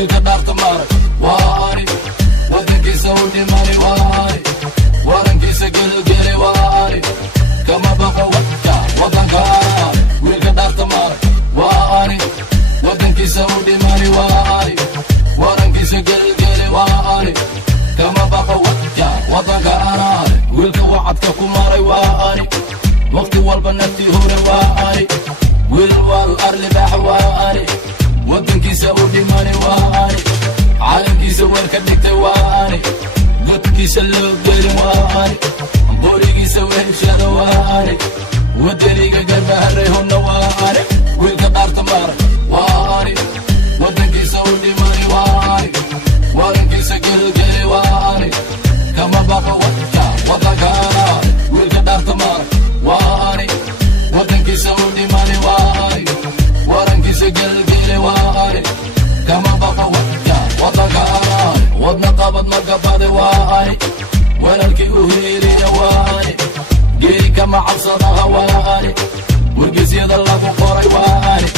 wiilka dhaarta maarag waa ani wadankiisa u dhimani waa ani warankiisa gelgeli waa ani kama baqo wadka wadanka wiilka dhaarta maarag waa ani wadankiisa u dhimani waa ani warankiisa gelgeli waa ani kama baqo wadka wadanka anaani wiilka wacadka ku maray waa ani waqti walba naftii hore waa ani wiil wal arlibaax waa ani wadankiisa u dhimani waa ani caalamkiisa weelka dhigtay waa ani godkiisa loo gelin waa ani boorigiisa weheshada waa ani wadaniga garbaharay honna waa ani wiilka dhaarta maarag waa ani wadankiisa u dhimani waa ani warankiisa gelgeli waa ani kama baqo wadka wadanka anaani wiilka dhaarta maarag waa ani wadankiisa u dhimani waa ani warankiisa gelgeli waa ani kama baqo wadka wadanka anaani wadna qabad magabade waa ani welalkii u hiiriya waa ani geeri kama cabsadaha waa ani wargeysyada lagu qoray waa ani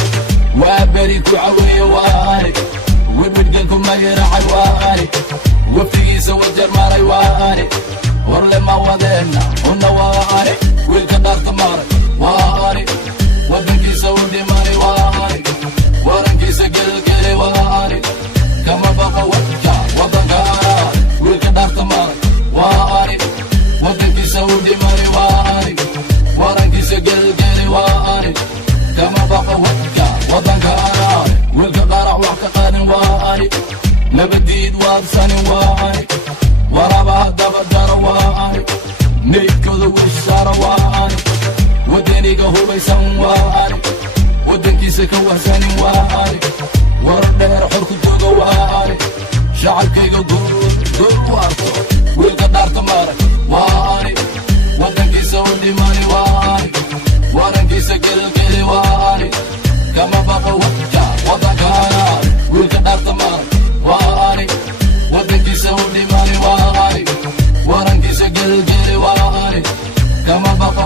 waa beri ku caweeye waa ani wirwidganku magiracay waa ani waftigiisa wajar maray waa ani warle ma wadeenna una waa ani wiilka dhaarta maarag waa ani wadankiisa u dhimani waa ani warankiisa gelgeli waa ani kama baqo wadka wadanka anaani wiilka dhaarta maarag waa ani wadankiisa u dhimani waa ani warankiisa gelgeli waa ani kama baqo wadka wadanka anaani wiilka qarax wax ka qaadin waa ani nabadiid waabsanin waa ani warabaha dabadara waa ani neydkooda wiishsaara waa ani wadaniga hubaysan waa ani wadankiisa ka wahsanin waa ani warar dheer xor ku jooga waa ani shacabkayga gol u arko wiilka dhaarta maarag waa ani wadankiisa u dhimani waa ani warankiisa gelgeli waa ani kama baqo wadka wadanka anaani wiilka dhaarta maarag waa ani wadankiisa u dhimani waa ani warankiisa gelgeli waa ani kama baqo